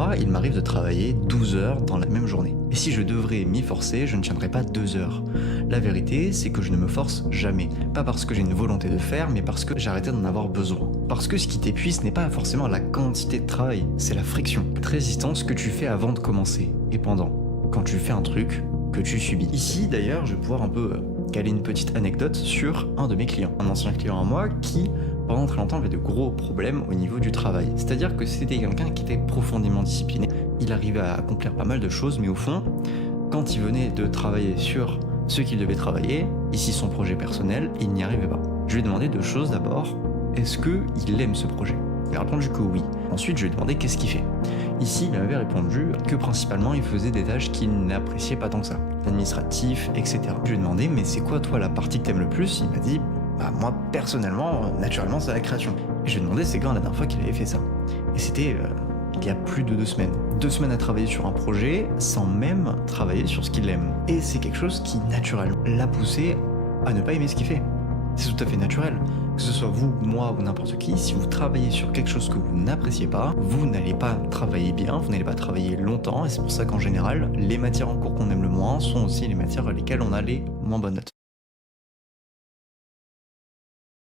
Moi, il m'arrive de travailler 12 heures dans la même journée. Et si je devrais m'y forcer, je ne tiendrai pas 2 heures. La vérité, c'est que je ne me force jamais. Pas parce que j'ai une volonté de faire, mais parce que j'ai arrêté d'en avoir besoin. Parce que ce qui t'épuise n'est pas forcément la quantité de travail, c'est la friction. Cette résistance que tu fais avant de commencer et pendant, quand tu fais un truc que tu subis. Ici, d'ailleurs, je vais pouvoir un peu caler une petite anecdote sur un de mes clients. Un ancien client à moi qui, pendant très longtemps, avait de gros problèmes au niveau du travail. C'est-à-dire que c'était quelqu'un qui était profondément discipliné. Il arrivait à accomplir pas mal de choses, mais au fond, quand il venait de travailler sur ce qu'il devait travailler, ici son projet personnel, il n'y arrivait pas. Je lui ai demandé deux choses d'abord. Est-ce qu'il aime ce projet ? Il a répondu que oui. Ensuite, je lui ai demandé qu'est-ce qu'il fait. Ici, il m'avait répondu que principalement, il faisait des tâches qu'il n'appréciait pas tant que ça. L'administratif, etc. Je lui ai demandé, mais c'est quoi toi la partie que t'aimes le plus ? Il m'a dit, moi personnellement, naturellement, c'est la création. Et je lui ai demandé c'est quand la dernière fois qu'il avait fait ça. Et c'était il y a plus de 2 semaines. 2 semaines à travailler sur un projet sans même travailler sur ce qu'il aime. Et c'est quelque chose qui, naturellement, l'a poussé à ne pas aimer ce qu'il fait. C'est tout à fait naturel. Que ce soit vous, moi ou n'importe qui, si vous travaillez sur quelque chose que vous n'appréciez pas, vous n'allez pas travailler bien, vous n'allez pas travailler longtemps, et c'est pour ça qu'en général, les matières en cours qu'on aime le moins sont aussi les matières à lesquelles on a les moins bonnes notes.